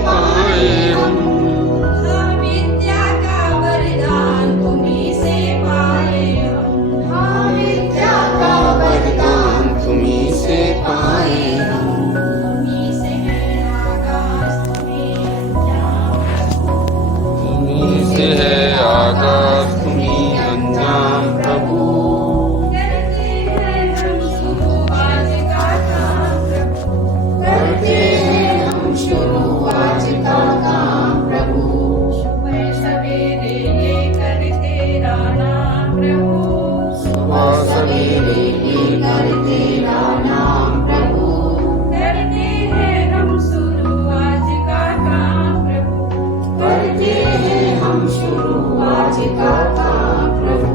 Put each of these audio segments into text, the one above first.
पाए हम। विद्या का वरदान तुम्हीं से पाए हम। विद्या का वरदान तुम्हीं से पाए हम। तुम्हीं से है आगाज तुम्हीं अंजाम। तुम्हीं से है आगाज तुम्हीं अंजाम प्रभु। करते हैं हम शुरू आज का काम प्रभु। करते हैं हम शुरू आज का काम प्रभु। सुबह सवेरे लेकर तेरा नाम प्रभु। सुबह सवेरे लेकर तेरा नाम प्रभु। करते हैं हम शुरू आज का काम प्रभु। करते हैं हम शुरू आज का काम प्रभु।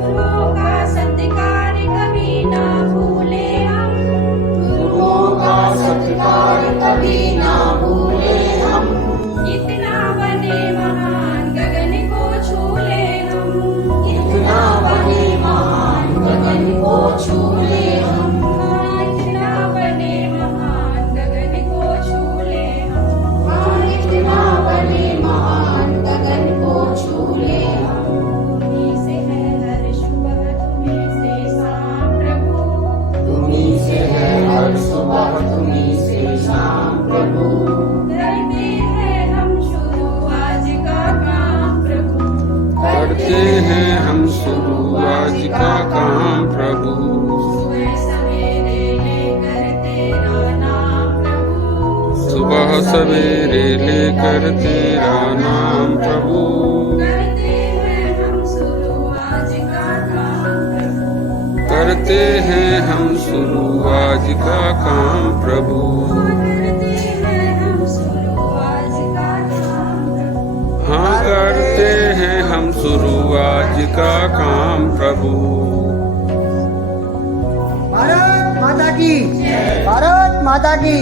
गुरुओं का सत्कार कभी ना भूले हम। गुरुओं का सत्कार कभी ना भूले हम। इतना बने महान गगन को छू ले हम। इतना बने महान गगन को छू ले हम। इतना बने महान गगन को छू ले हम। हाँ, इतना बने महान गगन को छू ले हम। तुम्हीं से है हर सुबह तुम्हीं से शाम प्रभु। तुम्हीं से है हर सुबह तुम्हीं से शाम प्रभु। करते हैं हम शुरू आज का काम प्रभु। करते हैं हम शुरू आज का काम प्रभु। सुबह सवेरे लेकर तेरा नाम प्रभु। सुबह सवेरे लेकर तेरा नाम प्रभु। करते हैं हम शुरू आज का काम प्रभु। करते हैं हम शुरू आज का काम प्रभु। करते हैं हम शुरू आज का काम प्रभु। हाँ, करते हैं हम शुरू आज का काम प्रभु। भारत माता की, भारत माता की,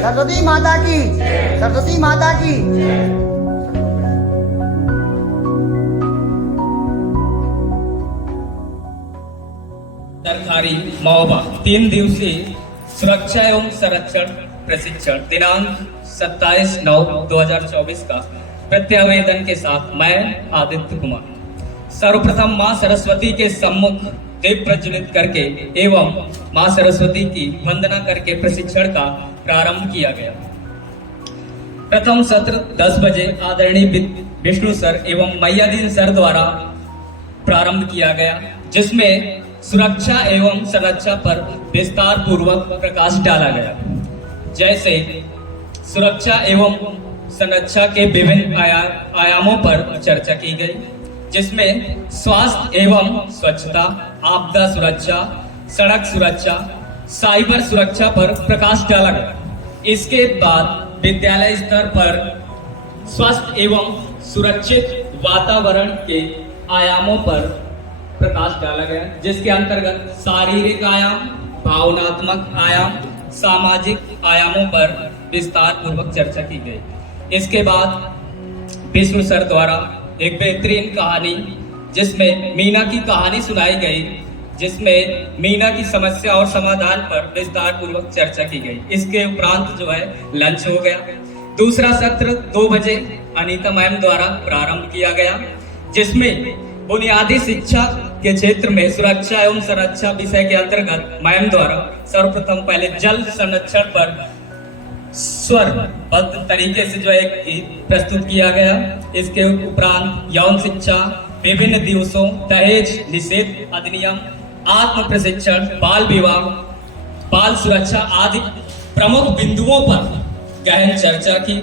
सरस्वती माता की, सरस्वती माता की। सरकारी महोबा 3 दिवसीय सुरक्षा एवं संरक्षण प्रशिक्षण दिनांक 27/9/2024 का प्रत्यावेदन के साथ मैं आदित्य कुमार सर्वप्रथम मां सरस्वती के सम्मुख दीप प्रज्वलित करके एवं मां सरस्वती की वंदना करके प्रशिक्षण का प्रारंभ किया गया। प्रथम सत्र 10 बजे आदरणीय विष्णु सर एवं मैयादीन सर द्वारा प्रारंभ किया गया, जिसमें सुरक्षा एवं संरक्षा पर विस्तार पूर्वक प्रकाश डाला गया। जैसे सुरक्षा एवं संरक्षा के विभिन्न आयामों पर चर्चा की गई, जिसमें स्वास्थ्य एवं स्वच्छता, आपदा सुरक्षा, सड़क सुरक्षा, साइबर सुरक्षा पर प्रकाश डाला गया। इसके बाद विद्यालय स्तर पर स्वस्थ एवं सुरक्षित वातावरण के आयामों पर प्रकाश डाला गया, जिसके अंतर्गत शारीरिक आयाम, भावनात्मक आयाम, सामाजिक आयामों पर विस्तार पूर्वक चर्चा की गई। इसके बाद विष्णु सर द्वारा एक बेहतरीन कहानी, जिसमें मीना की कहानी सुनाई गई, जिसमें मीना की समस्या और समाधान पर विस्तार पूर्वक चर्चा की गई। इसके उपरांत जो है लंच हो गया। दूसरा सत्र 2 बजे अनीता मैम द्वारा प्रारंभ किया गया, जिसमें बुनियादी शिक्षा के क्षेत्र में सुरक्षा एवं संरक्षा विषय के अंतर्गत मैम द्वारा सर्वप्रथम पहले जल संरक्षण पर स्वरबद्ध तरीके से जो है एक प्रस्तुत किया गया। इसके उपरांत यौन शिक्षा, विभिन्न दिवसों, दहेज निषेध अधिनियम, आत्म प्रशिक्षण, बाल विवाह, बाल सुरक्षा आदि प्रमुख बिंदुओं पर गहन चर्चा की।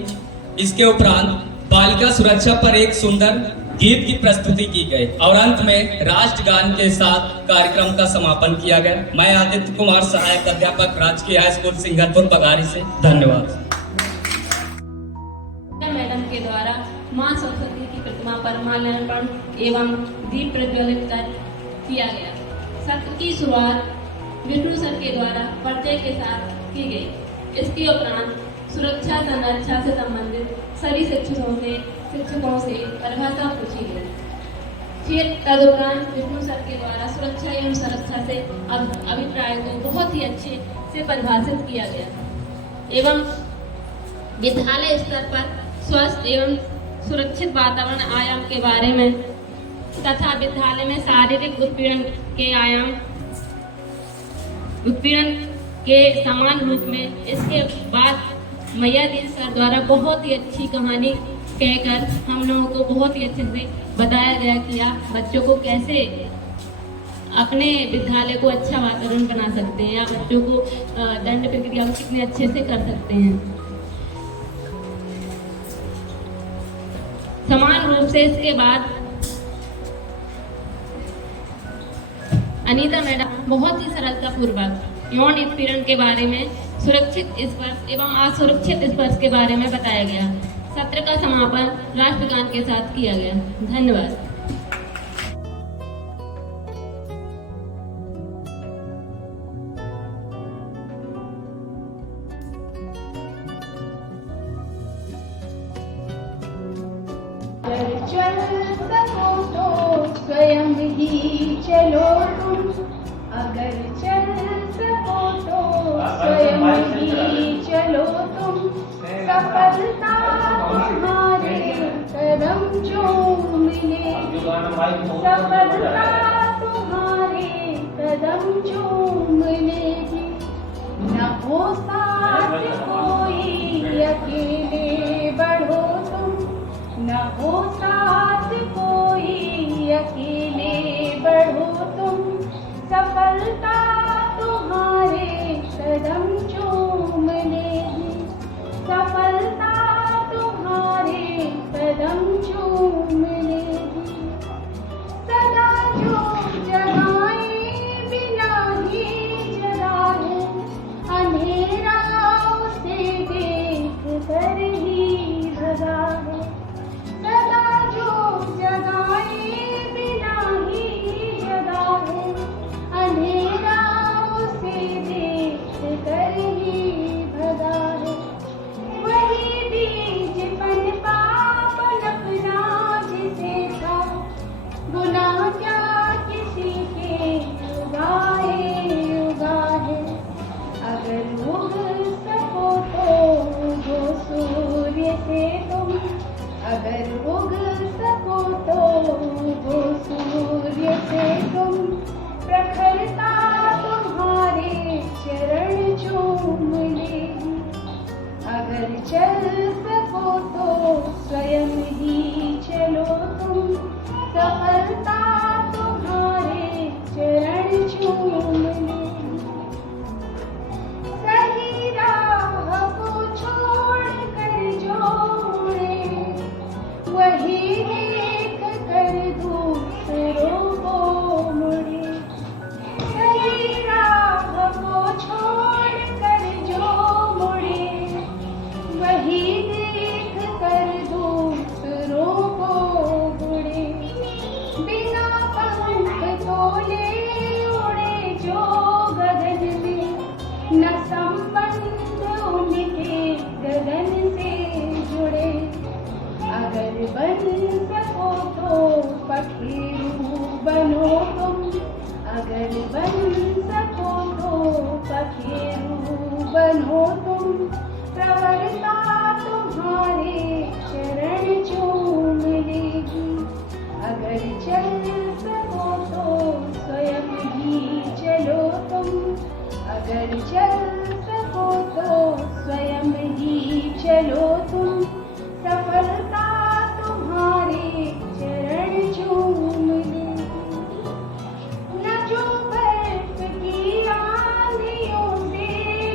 इसके उपरांत बालिका सुरक्षा पर एक सुंदर गीत की प्रस्तुति की गई और अंत में राष्ट्रगान के साथ कार्यक्रम का समापन किया गया। मैं आदित्य कुमार, सहायक अध्यापक, राजकीय हाई स्कूल सिंगरपुर पगारी से। धन्यवाद। मैडम के द्वारा मां सरस्वती की प्रतिमा पर माल्यार्पण एवं दीप प्रज्वलित कर किया गया। सत्र की शुरुआत विष्णु सर के द्वारा परिचय के साथ की गई। इसके उपरांत सुरक्षा संरक्षा से संबंधित सभी शिक्षकों से परिभाषा पूछी गई। फिर तदुपरांत विष्णु सर के द्वारा सुरक्षा एवं संरक्षा से अभिप्राय को बहुत ही अच्छे से परिभाषित किया गया एवं विद्यालय स्तर पर स्वस्थ एवं सुरक्षित वातावरण आयाम के बारे में तथा विद्यालय में शारीरिक उत्पीड़न के समान रूप में। इसके बाद मैया दी सर द्वारा बहुत ही अच्छी कहानी कहकर हम लोगों को बहुत ही अच्छे से बताया गया कि आप बच्चों को कैसे अपने विद्यालय को अच्छा वातावरण बना सकते हैं या बच्चों को दंड प्रक्रिया को कितने अच्छे से कर सकते हैं। समान रूप से इसके बाद अनीता मैडम बहुत ही सरलतापूर्वक यौन उत्पीड़न के बारे में, सुरक्षित स्पर्श एवं असुरक्षित स्पर्श के बारे में बताया गया। सत्र का समापन राष्ट्रगान के साथ किया गया। धन्यवाद। चल सको तो स्वयं ही चलो तुम, अगर चल सको तो स्वयं ही चलो तुम, सफलता तुम्हारे कदम चूम लेगी, सफलता तुम्हारे कदम चूम लेगी। न हो साथ कोई अकेले बढ़ो तुम, न हो साथ कोई अकेले बढ़ो तुम, सफलता तुम्हारे कदम चूम लेगी, सफलता तुम्हारे कदम चूम लेगी। सदा जो जगाए बिना ही जगाए, अंधेरा उसे देख कर ही भगा है। सदा जो जगाए बिना ही जगाए, अंधेरा उसे देख कर ही भगा है। वही बीज पनपा पनपना जिसे था, गुनाह क्या किसी के उगाए उगाए। अगर उग सको तो उगो सूर्य से तुम, अगर उग सको तो उगो सूर्य से तुम, प्रखरता तुम्हारे चरण चूम लेगी। अगर चल सको तो स्वयं ही चलो तुम, सफलता तुम्हारे चरण चूम लेगी। सही राह को छोड़ कर जोड़े, वही देख कर दूसरों को मुड़े। सही राह को छोड़ कर जो मुड़े, वही देख कर दूसरों को मुड़े। बिना पंख तोले उड़े जो गगन में, न संबंध उनके गगन से जुड़े। अगर बन सको तो पखेरु बनो तुम, अगर बन सको तो पखेरु बनो तुम, प्रवरता तुम्हारे चरण चूम लेगी। अगर चल सको तो स्वयं ही चलो तुम, अगर चल सको तो स्वयं ही चलो तुम, सफलता तुम्हारे चरण चूम लेगी। न जो बर्फ की आंधियों से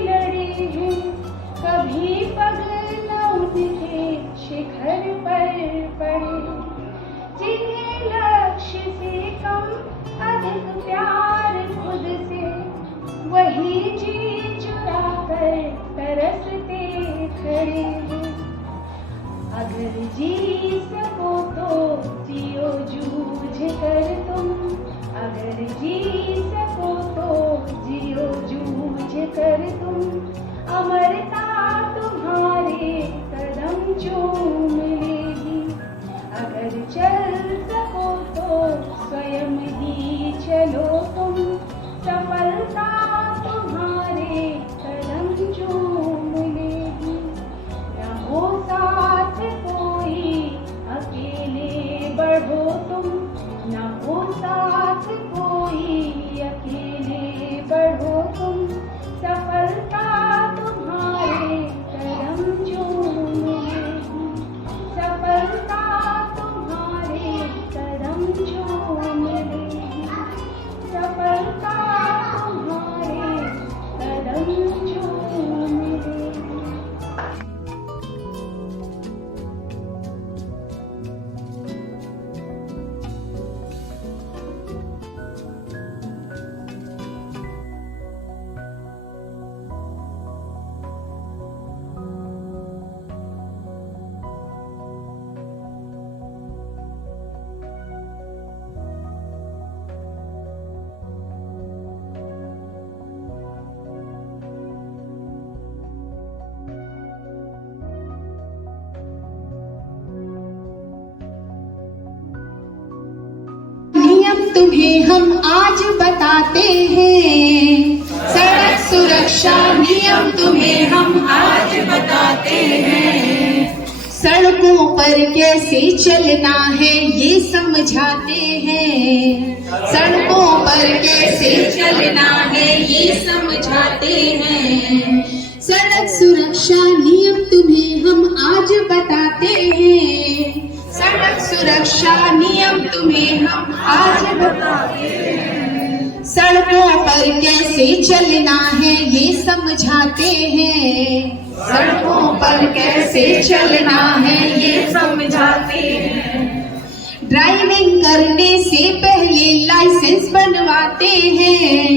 लड़े हैं, कभी पग न उनके शिखर पर पड़े। जिन्हें लक्ष्य से कम अधिक प्यार खुद से, वही जी चुरा कर तरसते खड़े हैं। अगर जी सको तो जियो जूझ कर तुम, अगर जी सको तो जियो जूझ कर तुम, अमरता तुम्हारे कदम चूम लेगी। अगर चल सको तो स्वयं ही चलो तुम, सफलता तुम्हारे कदम चूम लेगी। न तुम्हें हम आज बताते हैं। सड़क सुरक्षा नियम तुम्हें हम आज बताते हैं। सड़कों पर कैसे चलना है ये समझाते हैं। सड़कों पर कैसे चलना है ये समझाते हैं। सड़क सुरक्षा नियम तुम्हें हम आज बताते हैं। सड़क सुरक्षा नियम तुम्हें हम आज बताते हैं। सड़कों पर कैसे चलना है ये समझाते हैं। सड़कों पर कैसे चलना है ये समझाते हैं। ड्राइविंग करने से पहले लाइसेंस बनवाते हैं।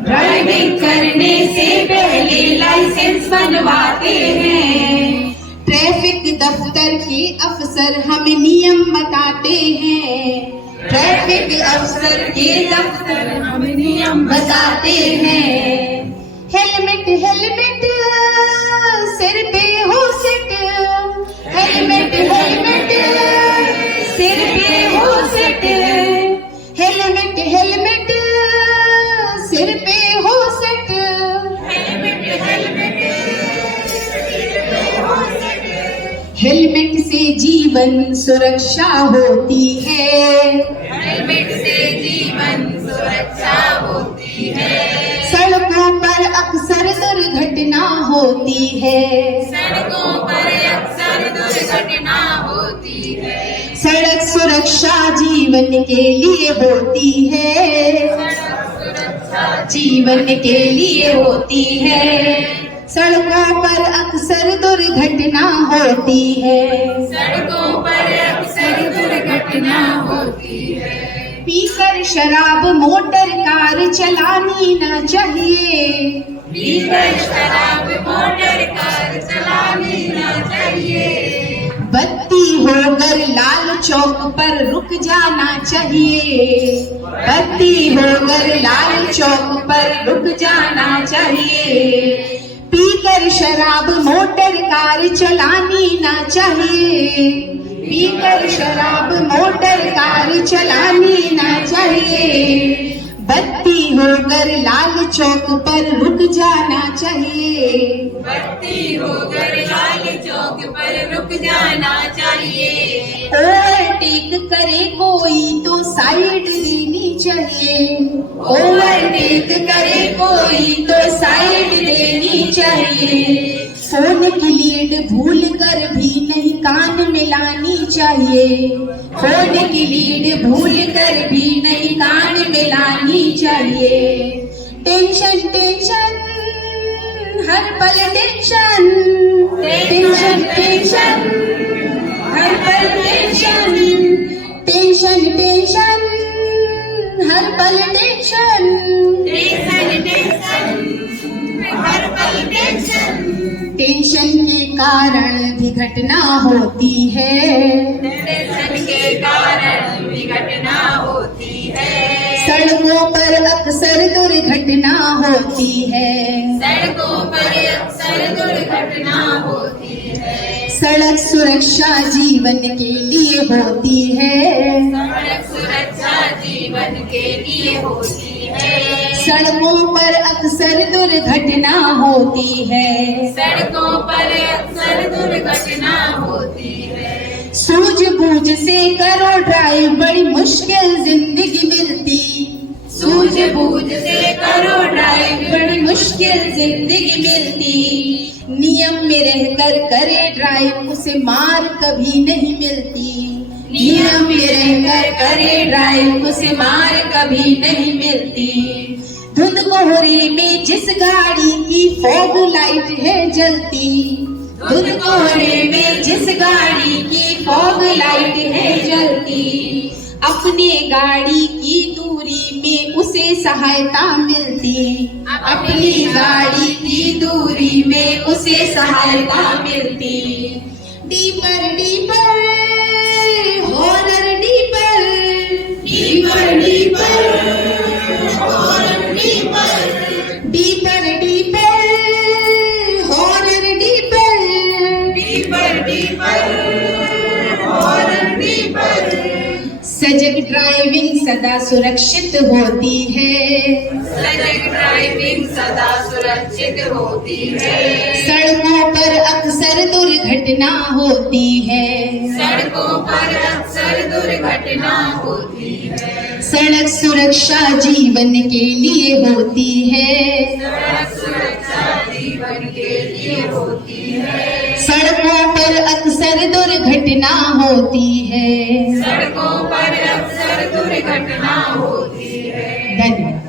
ड्राइविंग करने से पहले लाइसेंस बनवाते हैं। ट्रैफिक दफ्तर के अफसर हमें नियम बताते हैं। ट्रैफिक अफसर के दफ्तर हमें नियम बताते हैं। हेलमेट हेलमेट सिर पे हो सेट। हेलमेट हेलमेट सिर पे हो सेट। हेलमेट हेलमेट सिर पे हो सेट। हेलमेट हेलमेट सिर पे हो सेट। हेलमेट से जीवन सुरक्षा होती है। हेलमेट से जीवन सुरक्षा होती है। सड़कों पर अक्सर दुर्घटना होती है। सड़कों पर अक्सर दुर्घटना होती है। सड़क सुरक्षा जीवन के लिए होती है। सड़क सुरक्षा जीवन के लिए होती है। सड़कों पर अक्सर दुर्घटना होती है। सड़कों पर अक्सर दुर्घटना होती है। पीकर शराब मोटर कार चलानी न चाहिए। पीकर शराब मोटर कार चलानी न चाहिए। बत्ती होकर लाल चौक पर रुक जाना चाहिए। बत्ती होकर लाल चौक पर रुक जाना चाहिए। पीकर शराब मोटर कार चलानी ना चाहिए। पीकर शराब मोटर कार चलानी ना चाहिए। बत्ती होकर लाल चौक पर रुक जाना चाहिए। बत्ती होकर लाल चौक पर रुक जाना चाहिए। ओवरटेक करे कोई तो साइड देनी चाहिए। ओवरटेक करे कोई तो साइड देनी चाहिए। फोन की लीड भूल कर भी नहीं कान मिलानी चाहिए। फोन की लीड भूल कर भी नहीं कान मिलानी चाहिए। टेंशन टेंशन हर पल टेंशन। टेंशन टेंशन हर पल टेंशन। टेंशन टेंशन हर पल टेंशन। टेंशन टेंशन हर पल टेंशन। टेंशन के कारण भी घटना होती है। टेंशन के कारण भी घटना होती है। सड़कों पर अक्सर दुर्घटना होती है। सड़कों पर अक्सर दुर्घटना होती है। सड़क सुरक्षा जीवन के लिए होती है। सड़क सुरक्षा जीवन के लिए होती है। सड़कों पर अक्सर दुर्घटना होती है। सड़कों पर अक्सर दुर्घटना होती है। सूझबूझ से करो ड्राइव बड़ी मुश्किल जिंदगी मिलती। सूझबूझ से करो ड्राइव बड़ी मुश्किल जिंदगी मिलती। नियम में रहकर करे ड्राइव उसे मार कभी नहीं मिलती। नियम में रहकर करे ड्राइव उसे मार कभी नहीं मिलती। धुंध कोहरे में जिस गाड़ी की फॉग लाइट है जलती। धुंध कोहरे में जिस गाड़ी की फॉग लाइट है जलती। अपने गाड़ी की दूरी में उसे सहायता मिलती। अपनी गाड़ी की दूरी में उसे सहायता मिलती। Deeper deeper horror deeper. Deeper deeper horror deeper. Deeper deeper horror deeper. Deeper deeper horror deeper. सजग ड्राइविंग सदा सुरक्षित होती है। सजग ड्राइविंग सदा सुरक्षित होती है। सड़कों पर अक्सर दुर्घटना होती है। सड़कों पर अक्सर दुर्घटना होती है। सड़क सुरक्षा जीवन के लिए होती है। सड़क सुरक्षा जीवन के लिए होती है। सड़कों पर अक्सर दुर्घटना होती है। सड़कों पर अक्सर दुर्घटना होती है। धन्यवाद।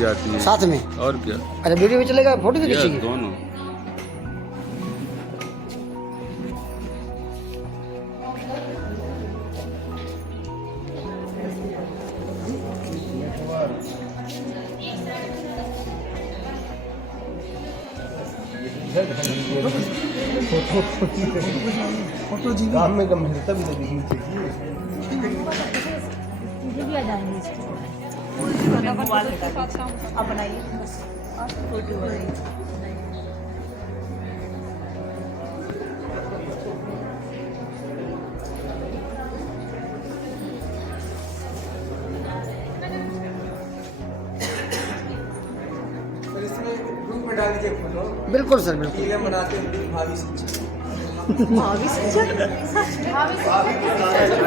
जाती है साथ में। और क्या अच्छा वीडियो भी चलेगा, फोटो भी यस, खींचेगी। दोनों। काम में गंभीरता भी तो दिखनी चाहिए। अब बनाइए इसमें ग्रुप में डाल दीजिए फोटो। बिल्कुल सर, बिल्कुल। फिल्म बनाते हैं भाभी शिक्षक।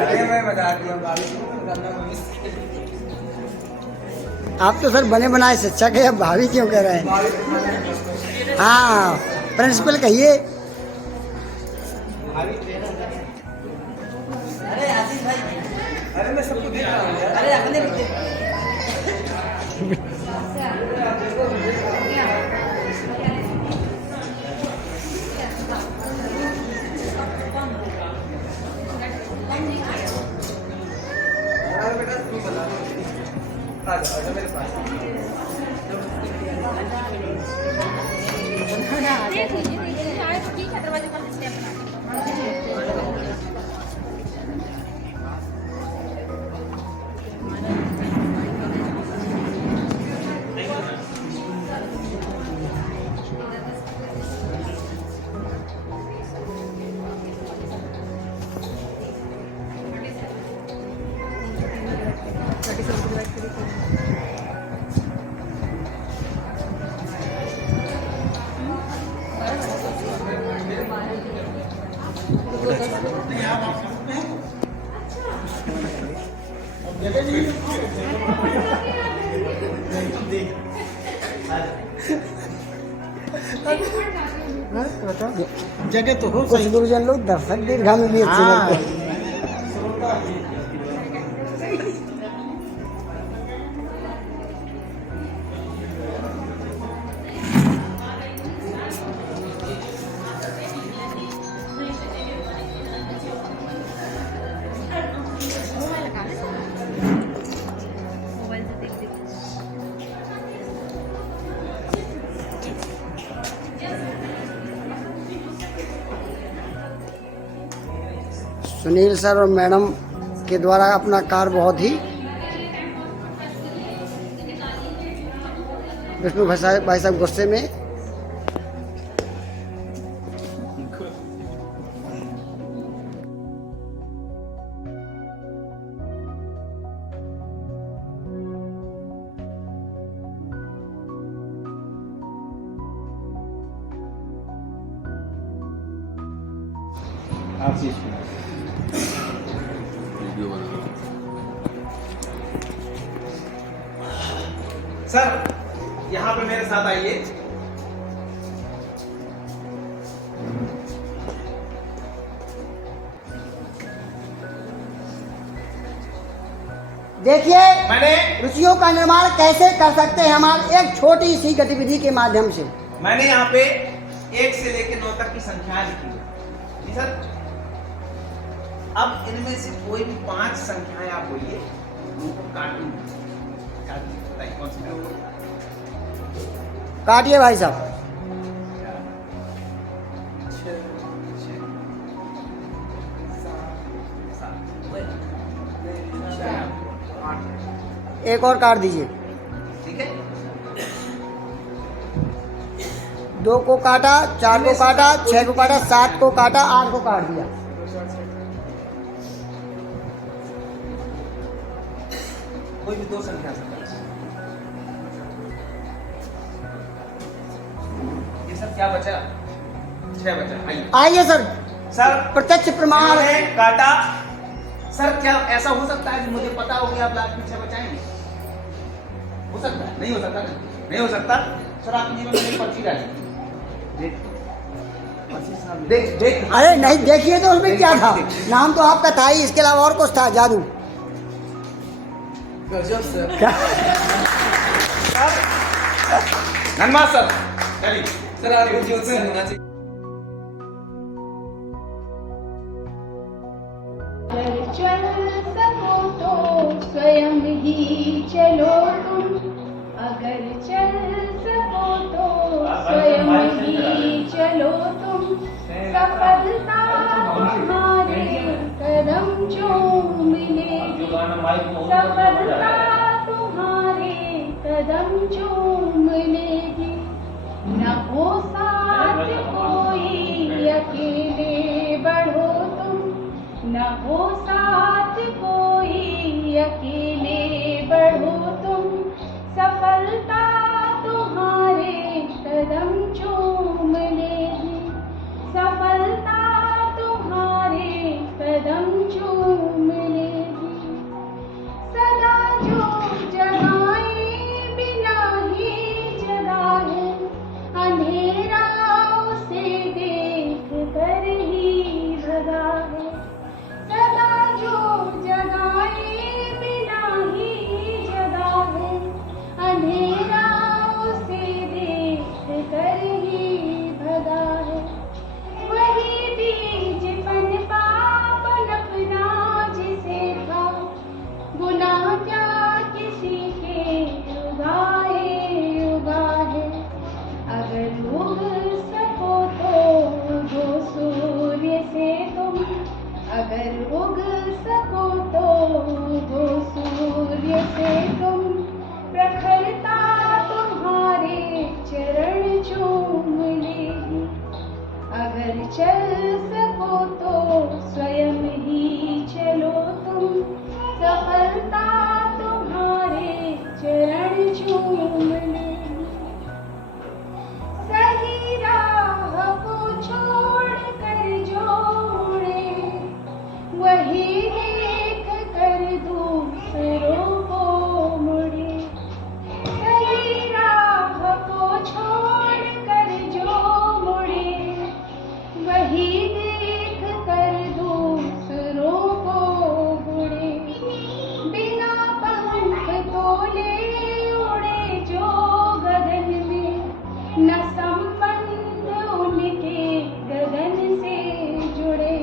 अरे मैं बता दिया भाभी शिक्षक बनाना भविष्य। आप तो सर बने बनाए शिक्षक है, अब भाभी क्यों कह रहे हैं? हाँ प्रिंसिपल कहिए। अरे मैं सबको देख रहा हूँ यार। अरे अपने बेटा तू बता। आजा मेरे पास। जगह तो हो, कुछ गुरुजन लोग दर्शक दीर्घा में भी अच्छे लगते हैं। सुनील सर और मैडम के द्वारा अपना कार्य बहुत ही विष्णु भाई साहब गुस्से में वीडियो बना। सर यहाँ पे मेरे साथ आइए। देखिए मैंने रुचियों का निर्माण कैसे कर सकते हैं हमारे एक छोटी सी गतिविधि के माध्यम से। मैंने यहाँ पे 1 से लेकर 9 तक की संख्याएं लिखी है जी सर। अब इनमें से कोई भी 5 संख्याएं आप बोलिए, उनको काटूंगा। बताइए कौन सी काटूंगा? काटिए भाई साहब। 6, 6, एक और काट दीजिए। ठीक है, 2 को काटा, 4 को काटा, 6 को काटा, 7 को काटा, 8 को काट दिया। कोई भी 2 संख्या से ये सब क्या बचा? 6 बचा। आइए आइए सर, सर, प्रत्यक्ष प्रमाण मैंने काटा। सर क्या ऐसा हो सकता है कि मुझे पता हो गया आप लास्ट में 6 बचाएंगे? हो सकता है? नहीं हो सकता ना? नहीं हो सकता। सर आपके जीवन में एक पर्ची डाली, देख देख। अरे नहीं, देखिए तो उसमें क्या था। नाम तो आपका था ही, इसके अलावा और कुछ था? जादू। धन्यवाद सर। चलिए सर, आगे होना चाहिए। अगर चल सको तो स्वयं ही चलो तुम, अगर चल सको तो स्वयं ही चलो तुम, सफलता तुम्हारे कदम चूम लेगी, सफलता तुम्हारे कदम चूम लेगी। न हो साथ कोई अकेले बढ़ो तुम, न हो साथ कोई अकेले बढ़ो तुम, सफलता तुम्हारे कदम चूम लेगी, सफलता तुम्हारे कदम चूम लेगी। सदा जो जगाए बिना ही जगाए, अंधेरा उसे देख कर ही भगा है। सदा जो जगाए बिना ही जगाए, अंधेरा उसे देख कर ही भगा है। वही बीज पनपा पनपना जिसे था, गुनाह क्या किसी के उगाए उगाए। अगर उग सको तो उगो सूर्य से तुम, अगर उग सको तो उगो सूर्य से तुम, प्रखरता तुम्हारे चरण चूम लेगी। अगर चल सको तो स्वयं ही चलो तुम, सफलता तुम्हारे चरण चूम लेगी। सही राह को छोड़ कर जो मुड़े, वही देख कर दूसरों को मुड़े। सही राह को छोड़ कर जो मुड़े, वही देख कर दूसरों को मुड़े। बिना पंख तोले उड़े जो गगन में, न संबंध उनके गगन से जुड़े।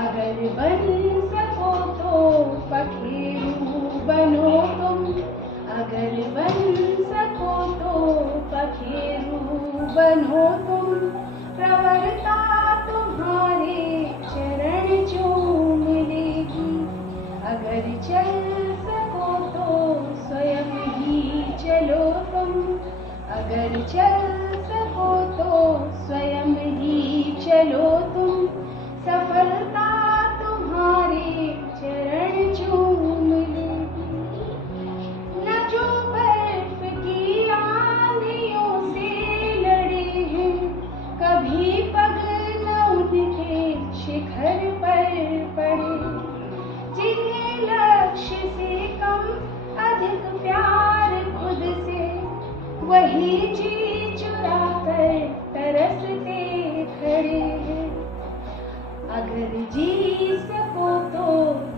अगर बन सको तो पखेरु बनो तुम, अगर बन सको तो पखेरु बनो तुम, प्रवरता तुम्हारे चरण चूम लेगी। अगर चल सको तो स्वयं ही चलो तुम, अगर चल सको तो स्वयं ही चलो तुम, सफलता तुम्हारे चरण चूम लेगी। न जो बर्फ की आंधियों से लड़े हैं, कभी पग न उनके शिखर पर पड़े। जिन्हें लक्ष्य से कम अधिक प्यार खुद से, वही जी चुरा कर तरसते खड़े हैं। अगर जी सको तो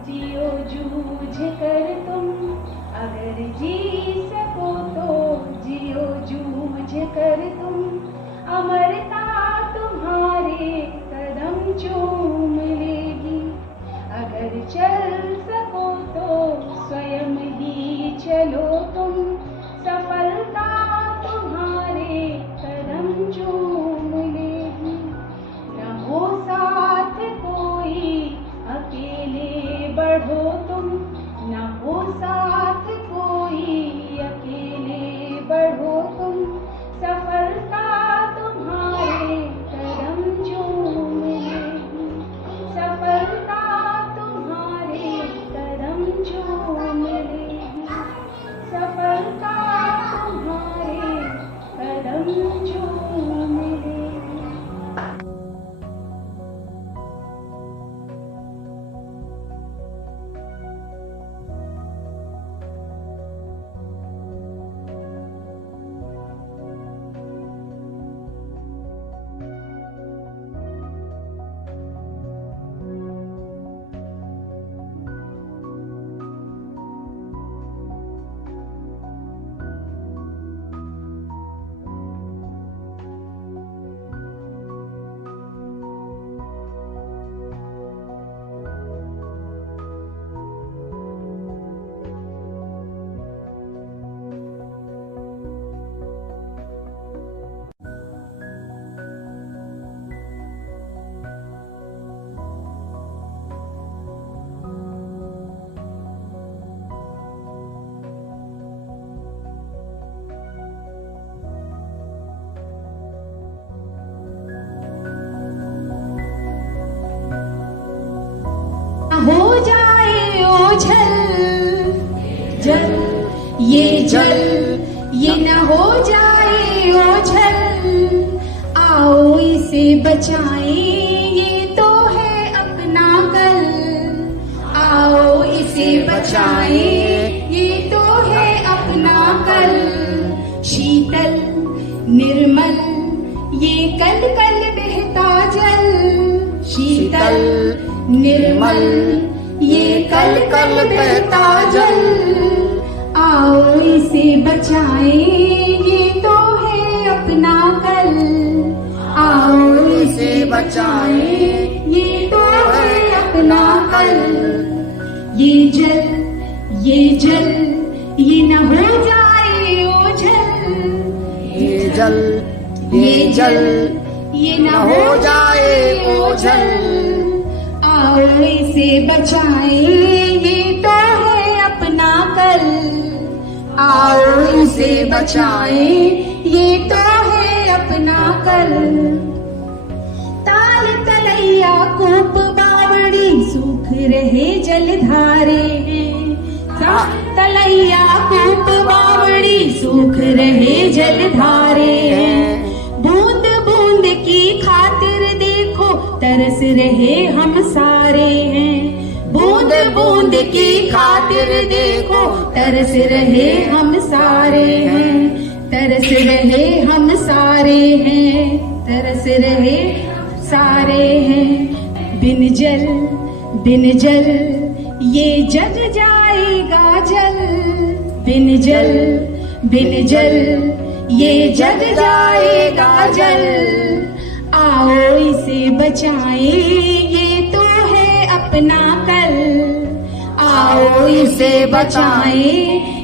जियो जूझ कर तुम, अगर जी सको तो जियो जूझ कर तुम, अमरता तुम्हारे कदम चूम लेगी। अगर चल सको तो स्वयं ही चलो तुम, सफलता तुम्हारे कदम चूम लेगी। न हो साथ कोई अकेले बढ़ो तुम, न हो साथ कोई ये न हो जाए ओझल, आओ इसे बचाएं, ये तो है अपना कल। आओ इसे बचाएं, ये तो है अपना कल। शीतल निर्मल ये कल कल बहता जल, शीतल निर्मल ये कल कल बहता जल। आओ इसे बचाएं, ये तो है अपना कल। आओ इसे बचाएं, ये तो है अपना कल। ये जल ये न हो जाए ओझल, ये जल ये न हो जाए ओझल। आओ इसे बचाएं, ये तो है अपना कल। आओ इसे बचाएं, ये तो है अपना कल। ताल तलैया कूप बावड़ी सूख रहे जलधारे हैं। तलैया कूप बावड़ी सूख रहे जलधारे हैं। बूंद बूंद की खातिर देखो तरस रहे हम सारे हैं। बूंद बूंद की खातिर देखो तरस रहे हम सारे हैं। तरस रहे हम सारे हैं, तरस रहे सारे हैं। बिन जल ये जग जाएगा जल। बिन जल ये जग जाएगा जल। आओ इसे बचाएं, ये तो है अपना कल। आओ इसे बचाएं,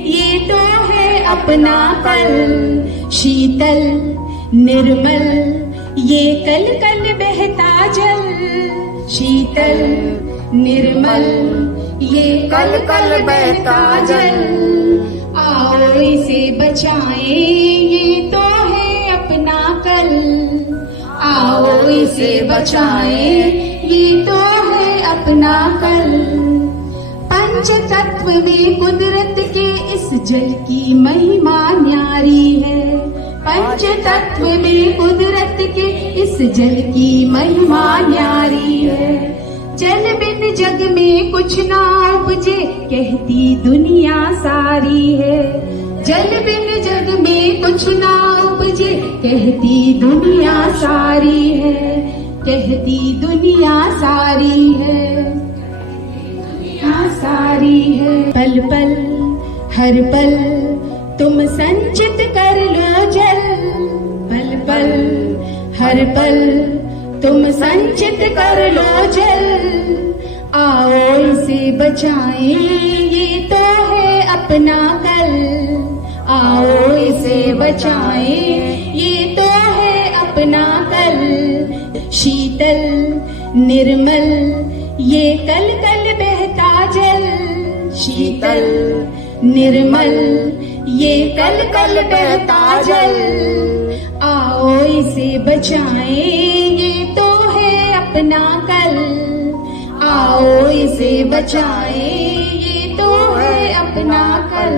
ये तो है अपना कल। शीतल निर्मल ये कल कल बहता जल। शीतल निर्मल ये कल कल बहता जल। आओ इसे बचाएं, ये तो है अपना कल। आओ इसे बचाएं, ये तो है अपना कल। पंच तत्व में कुदरत के इस जल की महिमा न्यारी है। पंच तत्व में कुदरत के इस जल की महिमा न्यारी है। जल बिन जग में कुछ ना उपजे कहती दुनिया सारी है। जल बिन जग में कुछ ना उपजे कहती दुनिया सारी है। कहती दुनिया सारी है, सारी है। पल पल हर पल तुम संचित कर लो जल। पल पल हर पल तुम संचित कर लो जल। आओ इसे बचाएं, ये तो है अपना कल। आओ इसे बचाएं, ये तो है अपना कल। शीतल निर्मल ये कल कल बहता जल। शीतल निर्मल ये कल कल बहता जल। आओ इसे बचाएं, ये तो है अपना कल। आओ इसे बचाएं, ये तो है अपना कल।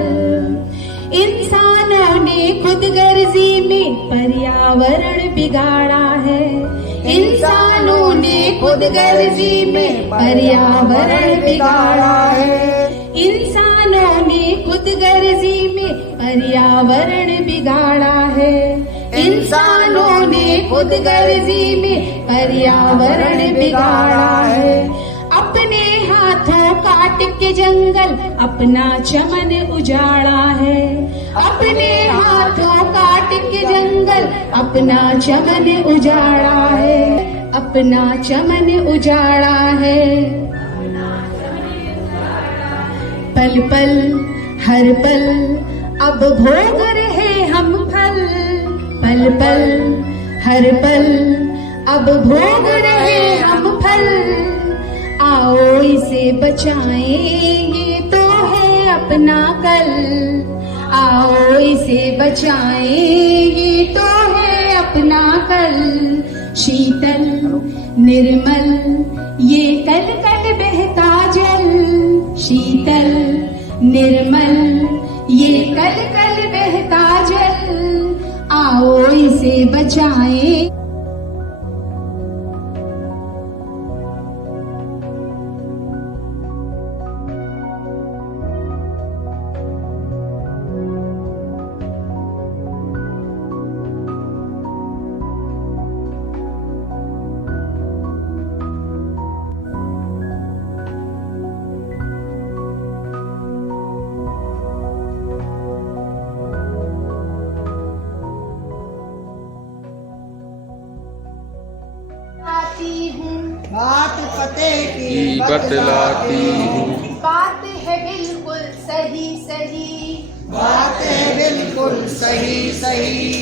इंसानों ने खुदगर्जी में पर्यावरण बिगाड़ा है। इंसानों ने खुदगर्जी में पर्यावरण बिगाड़ा है। इंसानों ने खुदगर्जी में पर्यावरण बिगाड़ा है। इंसानों ने खुदगर्जी में पर्यावरण बिगाड़ा है। अपने हाथों काट के जंगल अपना चमन उजाड़ा है। अपने हाथों काट के जंगल अपना चमन उजाड़ा है। अपना चमन उजाड़ा है। पल पल हर पल अब भोग रहे हम फल। पल पल हर पल अब भोग रहे हम फल। आओ इसे बचाएं, ये तो है अपना कल। आओ इसे बचाएं, ये तो है अपना कल। शीतल निर्मल ये कल कल बहता जल। शीतल निर्मल ये कल कल बहता जल आओ इसे बचाएं। बात पते की बतलाती हूँ। बात है बिल्कुल सही सही, बात है बिल्कुल सही सही,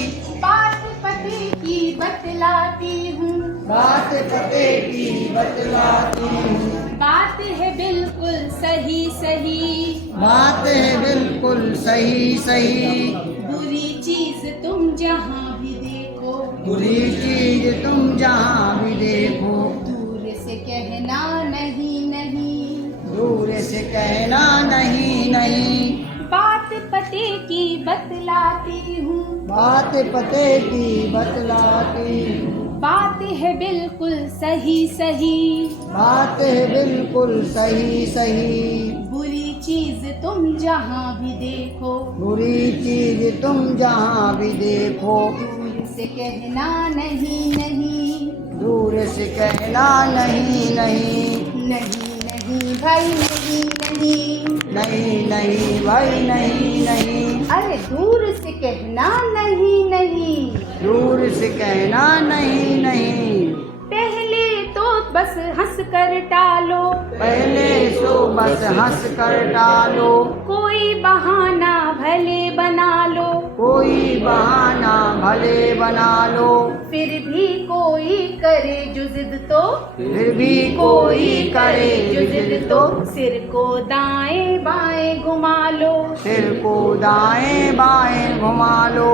बात पते की बतलाती हूँ। बात पते की बतलाती हूँ। बात है बिल्कुल सही सही, बात है बिल्कुल सही सही, बुरी चीज तुम जहाँ भी देखो, बुरी चीज तुम जहाँ भी देखो, दूर से कहना नहीं नहीं, दूर से कहना नहीं नहीं। बात पते की बतलाती हूँ। बात पते की बतलाती हूँ। बात है बिल्कुल सही सही, बात है बिल्कुल सही सही, बुरी चीज तुम जहाँ भी देखो, बुरी चीज तुम जहाँ भी देखो, दूर से कहना नहीं नहीं, दूर से कहना नहीं नहीं। नहीं नहीं भाई नहीं नहीं, नहीं नहीं भाई नहीं नहीं, अरे दूर से कहना नहीं नहीं। दूर से कहना नहीं नहीं। पहले तो बस हंस कर टालो, पहले सो बस हंस कर टालो, कोई बहाना भले बना लो, कोई बहाना भले बना लो, फिर भी कोई करे जो जिद तो, फिर भी कोई करे जो जिद तो, सिर को दाएं बाएं घुमा लो, सिर को दाएं बाएं घुमा लो,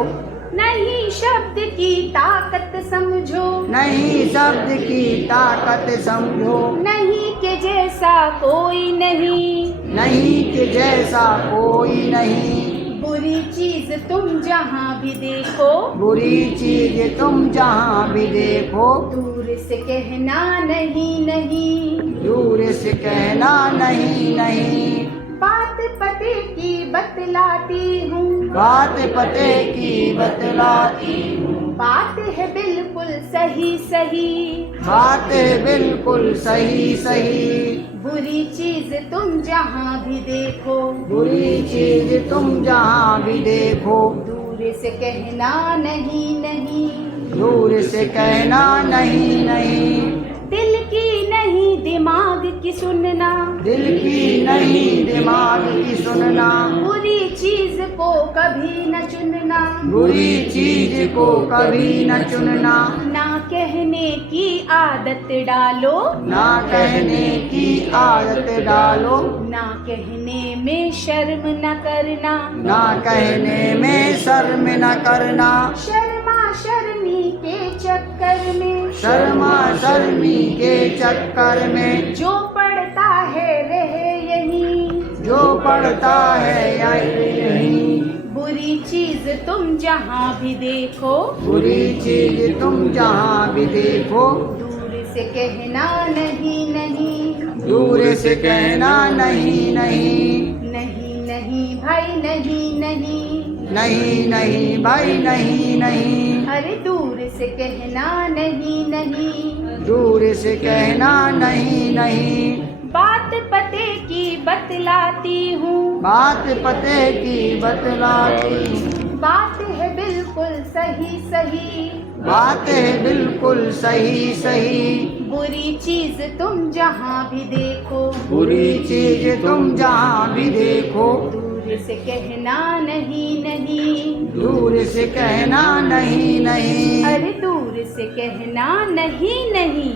नहीं शब्द की ताकत समझो, नहीं शब्द की ताकत समझो, नहीं के जैसा कोई नहीं, नहीं कि जैसा कोई नहीं, बुरी चीज तुम जहाँ भी देखो, बुरी चीज तुम जहाँ भी देखो, दूर से कहना नहीं नहीं, दूर से कहना नहीं नहीं। बात पते की बतलाती हूँ। बात पते की बतलाती हूँ। बात है बिल्कुल सही सही, बात है बिल्कुल सही सही, बुरी चीज तुम जहाँ भी देखो, बुरी चीज तुम जहाँ भी देखो, दूर से कहना नहीं नहीं, दूर से कहना नहीं नहीं। दिल की नहीं दिमाग की सुनना, दिल की नहीं दिमाग की सुनना, बुरी चीज को कभी न चुनना, बुरी चीज को कभी न चुनना, ना कहने की आदत डालो, ना कहने की आदत डालो, ना कहने में शर्म न करना, ना कहने में शर्म न करना, शर्मा शर्मी के चक्कर में, शर्मा शर्मी के चक्कर में, जो पढ़ता है रहे यहीं, जो पढ़ता है यहीं, बुरी चीज तुम जहाँ भी देखो, बुरी चीज तुम जहाँ भी देखो, दूर से कहना नहीं नहीं, दूर से कहना नहीं नहीं। नहीं नहीं भाई नहीं नहीं, नहीं नहीं भाई नहीं नहीं, अरे दूर से कहना नहीं नहीं, दूर से कहना नहीं नहीं। बात पते की बतलाती हूँ। बात पते की बतलाती हूँ। बात है बिल्कुल सही सही, बात है बिल्कुल सही सही, बुरी चीज तुम जहाँ भी देखो, बुरी चीज तुम जहाँ भी देखो, दूर से कहना नहीं नहीं, दूर से कहना नहीं नहीं। अरे दूर से कहना नहीं नहीं,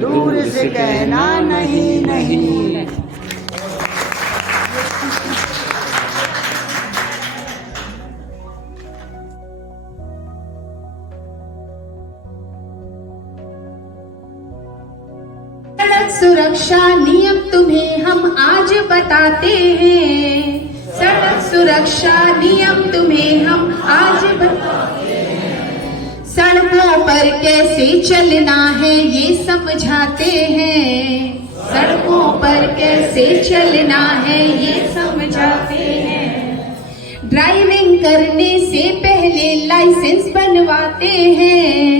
दूर से कहना नहीं नहीं। सड़क सुरक्षा नियम तुम्हें हम आज बताते हैं, सड़क सुरक्षा नियम तुम्हें हम आज बताते हैं। सड़कों पर कैसे चलना है ये समझाते हैं। सड़कों पर कैसे चलना है ये समझाते हैं। ड्राइविंग करने से पहले लाइसेंस बनवाते हैं।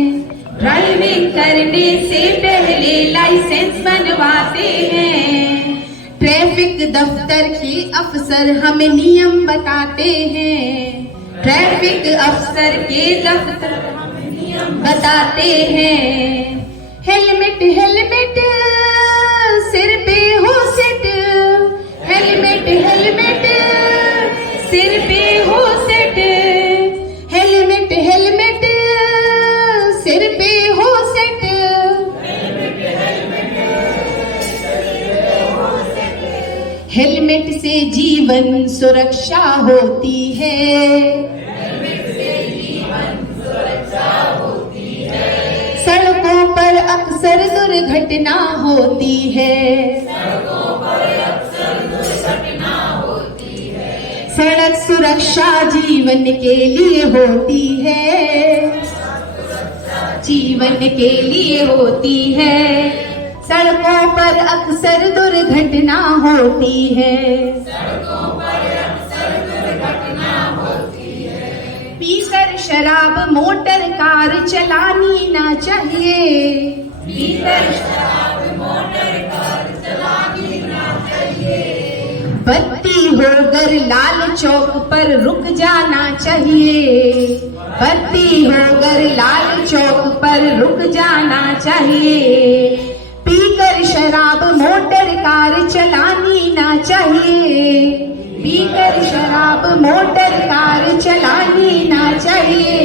ड्राइविंग करने से पहले लाइसेंस बनवाते हैं। ट्रैफिक दफ्तर के अफसर हमें नियम बताते हैं। ट्रैफिक अफसर के दफ्तर हमें नियम बताते हैं। हेलमेट हेलमेट सिर पे हो सेट। हेलमेट हेलमेट सिर पे हो सेट। हेलमेट हेलमेट सिर पे हो सेट। हेलमेट से जीवन सुरक्षा होती है। हेलमेट से जीवन सुरक्षा होती है। सड़कों पर अक्सर दुर्घटना होती है। सड़कों पर अक्सर दुर्घटना होती है। सड़क सुरक्षा जीवन के लिए होती है। जीवन के लिए होती है। सड़कों पर अक्सर दुर्घटना होती है। सड़कों पर अक्सर दुर्घटना होती है। पीकर शराब मोटर कार चलानी ना चाहिए। पीकर शराब मोटर कार चलानी ना चाहिए। बत्ती होकर लाल चौक पर रुक जाना चाहिए। बत्ती होकर लाल चौक पर रुक जाना चाहिए। पीकर शराब मोटर कार चलानी ना चाहिए। पीकर शराब मोटर कार चलानी ना चाहिए।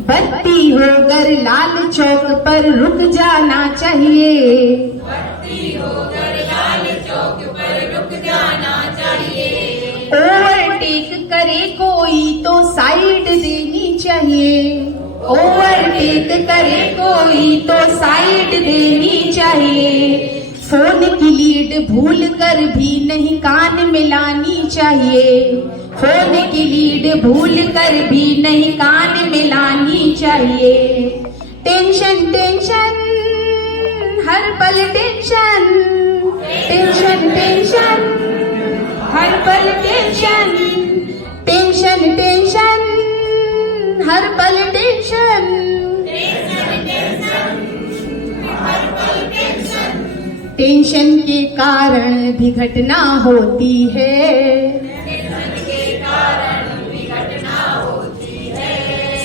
बत्ती होकर लाल चौक पर रुक जाना चाहिए। बत्ती होकर लाल चौक पर रुक जाना चाहिए। ओवरटेक करे कोई तो साइड देनी चाहिए। ओवरटेक करे कोई तो साइड देनी चाहिए। फोन की लीड भूल कर भी नहीं कान मिलानी चाहिए। फोन की लीड भूल कर भी नहीं कान मिलानी चाहिए। टेंशन टेंशन हर पल टेंशन। टेंशन टेंशन हर पल टेंशन। टेंशन टेंशन हर पल टेंशन। टेंशन के कारण भी घटना होती है।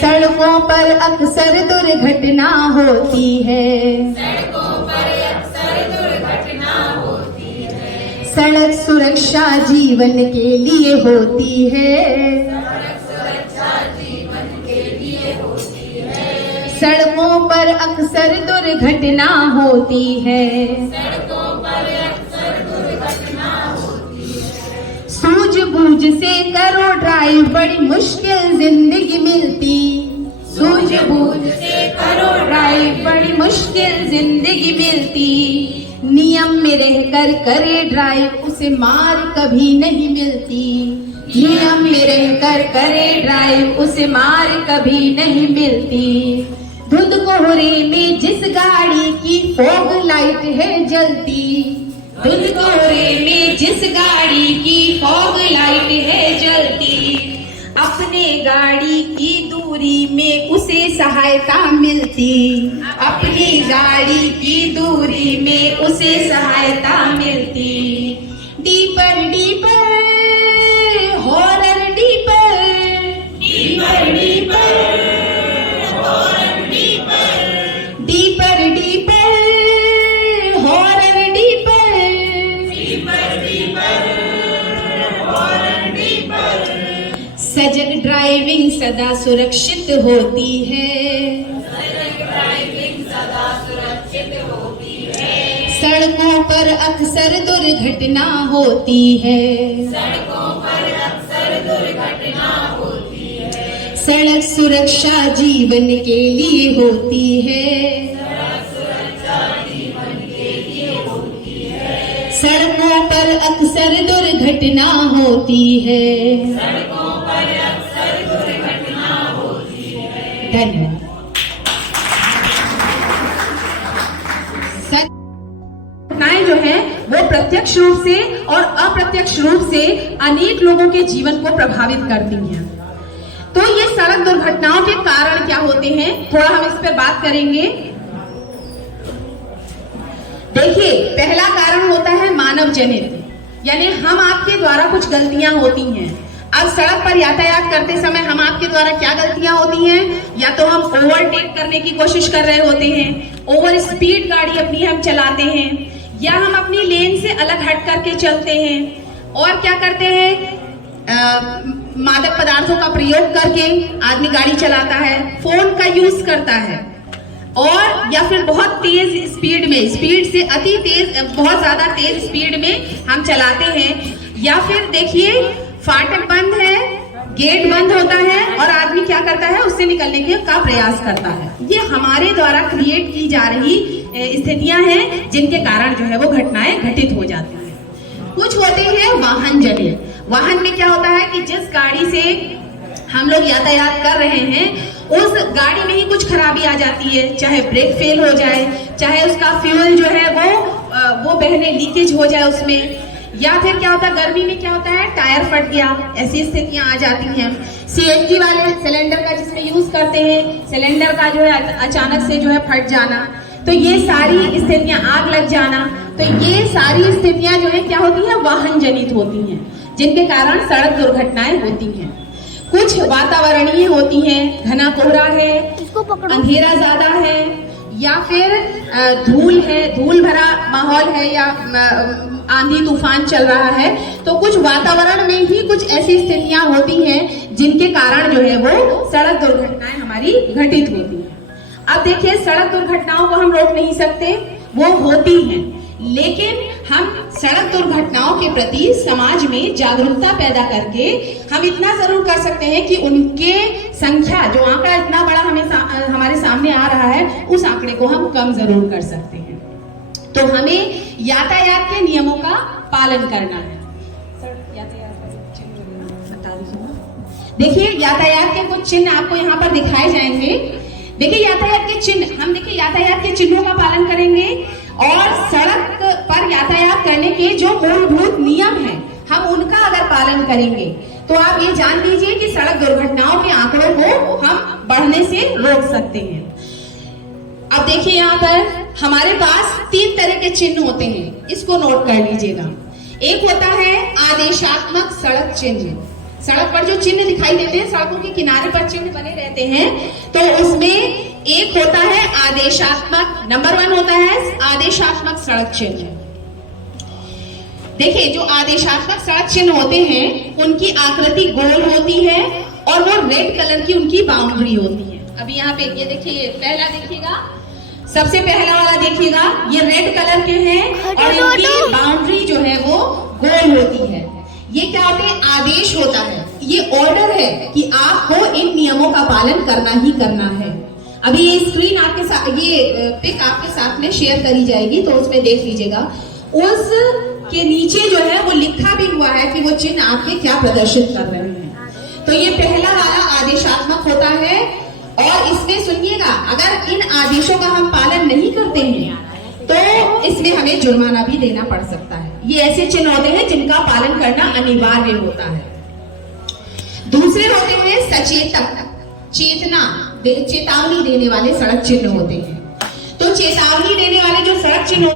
सड़कों पर अक्सर दुर्घटना होती है। सड़कों पर अक्सर दुर्घटना होती है। सड़क सुरक्षा जीवन के लिए होती है। सड़क सुरक्षा जीवन के लिए होती है। सड़कों पर अक्सर दुर्घटना होती है। सड़कों पर अक्सर दुर्घटना होती है। सूझबूझ से करो ड्राइव बड़ी मुश्किल जिंदगी मिलती। सूझबूझ से करो ड्राइव बड़ी मुश्किल जिंदगी मिलती। नियम में रहकर करे ड्राइव उसे मार कभी नहीं मिलती। नियम में रहकर करे ड्राइव उसे मार कभी नहीं मिलती। धुंध कोहरे में जिस गाड़ी की फॉग लाइट है जलती। धुंध कोहरे में जिस गाड़ी की फॉग लाइट है जलती। अपने गाड़ी की दूरी में उसे सहायता मिलती। अपनी गाड़ी की दूरी में उसे सहायता मिलती। Deeper deeper horror deeper. Deeper deeper horror deeper. Deeper deeper horror deeper. Deeper deeper horror deeper. सजग ड्राइविंग सदा सुरक्षित होती है। सजग ड्राइविंग सदा सुरक्षित होती है। सड़कों पर अक्सर दुर्घटना होती है। सड़कों पर अक्सर दुर्घटना होती है। सड़क सुरक्षा जीवन के लिए होती है। सड़क सुरक्षा जीवन के लिए होती है। सड़कों पर अक्सर दुर्घटना होती है। धन्यवाद। घटनाएं जो है वो प्रत्यक्ष रूप से और अप्रत्यक्ष रूप से अनेक लोगों के जीवन को प्रभावित करती हैं। तो ये सड़क दुर्घटनाओं के कारण क्या होते हैं, थोड़ा हम इस पर बात करेंगे। देखिए, पहला कारण होता है मानव जनित, यानी हम आपके द्वारा कुछ गलतियां होती हैं। अब सड़क पर यातायात करते समय हम आपके द्वारा क्या गलतियां होती हैं, या तो हम ओवरटेक करने की कोशिश कर रहे होते हैं, ओवर स्पीड गाड़ी अपनी हम चलाते हैं, या हम अपनी लेन से अलग हट करके चलते हैं, और क्या करते हैं, मादक पदार्थों का प्रयोग करके आदमी गाड़ी चलाता है, फोन का यूज करता है, और या फिर बहुत तेज स्पीड में, स्पीड से अति तेज, बहुत ज्यादा तेज स्पीड में हम चलाते हैं। या फिर देखिए, फाटक बंद है, गेट बंद होता है और आदमी क्या करता है, उससे निकलने का प्रयास करता है। ये हमारे द्वारा क्रिएट की जा रही स्थितियां हैं जिनके कारण जो है वो घटनाएं घटित हो जाती हैं। कुछ होते हैं वाहन जनित। वाहन में क्या होता है कि जिस गाड़ी से हम लोग यातायात कर रहे हैं उस गाड़ी में ही कुछ खराबी आ जाती है, चाहे ब्रेक फेल हो जाए, चाहे उसका फ्यूल जो है वो बहने लीकेज हो जाए उसमें, या फिर क्या होता है गर्मी में क्या होता है टायर फट गया, ऐसी स्थितियां आ जाती हैं। सीएनजी वाले सिलेंडर का जिसमें यूज करते हैं, सिलेंडर का जो है अचानक से जो है फट जाना, तो ये सारी स्थितियां, आग लग जाना, तो ये सारी स्थितियां जो है क्या होती है, वाहन जनित होती हैं, जिनके कारण सड़क दुर्घटनाएं होती हैं। कुछ वातावरणीय होती हैं, घना कोहरा है, अंधेरा ज्यादा है, या फिर धूल है, धूल भरा माहौल है, या आंधी तूफान चल रहा है, तो कुछ वातावरण में ही कुछ ऐसी स्थितियां होती हैं जिनके कारण जो है वो सड़क दुर्घटनाएं हमारी घटित होती हैं। अब देखिए, सड़क दुर्घटनाओं को हम रोक नहीं सकते, वो होती हैं, लेकिन हम सड़क दुर्घटनाओं के प्रति समाज में जागरूकता पैदा करके हम इतना जरूर कर सकते हैं कि उनके संख्या, जो आंकड़ा इतना बड़ा हमारे सामने आ रहा है, उस आंकड़े को हम कम जरूर कर सकते हैं। तो हमें यातायात के नियमों का पालन करना है। देखिए, यातायात के कुछ चिन्ह आपको यहाँ पर दिखाए जाएंगे। देखिए, यातायात के चिन्ह, हम देखिए यातायात के चिन्हों का पालन करेंगे और सड़क पर यातायात करने के जो मूलभूत नियम हैं हम उनका अगर पालन करेंगे तो आप ये जान लीजिए कि सड़क दुर्घटनाओं के आंकड़ों को हम बढ़ने से रोक सकते हैं। अब देखिए, यहाँ पर हमारे पास 3 तरह के चिन्ह होते हैं, इसको नोट कर लीजिएगा। एक होता है आदेशात्मक सड़क चिन्ह। सड़क पर जो चिन्ह दिखाई देते हैं, सड़कों के किनारे पर चिन्ह बने रहते हैं, तो उसमें एक होता है आदेशात्मक, नंबर 1 होता है आदेशात्मक सड़क चिन्ह। देखिए, जो आदेशात्मक सड़क चिन्ह होते हैं उनकी आकृति गोल होती है और वो रेड कलर की उनकी बाउंड्री होती है। अभी यहाँ पे ये देखिए, पहला देखिएगा, सबसे पहला वाला देखिएगा, ये रेड कलर के हैं और इनकी बाउंड्री जो है वो गोल होती है। ये क्या होते हैं, आदेश होता है, ये ऑर्डर है कि आपको इन नियमों का पालन करना ही करना है। अभी ये स्क्रीन आपके साथ, ये पिक आपके साथ में शेयर करी जाएगी, तो उसमें देख लीजिएगा, उस के नीचे जो है वो लिखा भी हुआ है कि वो चिन्ह आपके क्या प्रदर्शित कर रहे हैं। तो ये पहला वाला आदेशात्मक होता है, और इसमें सुनिएगा, अगर इन आदेशों का हम पालन नहीं करते हैं तो इसमें हमें जुर्माना भी देना पड़ सकता है। ये ऐसे चिन्ह होते हैं जिनका पालन करना अनिवार्य होता है। दूसरे होते हैं सचेतक, चेतावनी देने वाले सड़क चिन्ह होते हैं। तो चेतावनी देने वाले जो सड़क चिन्ह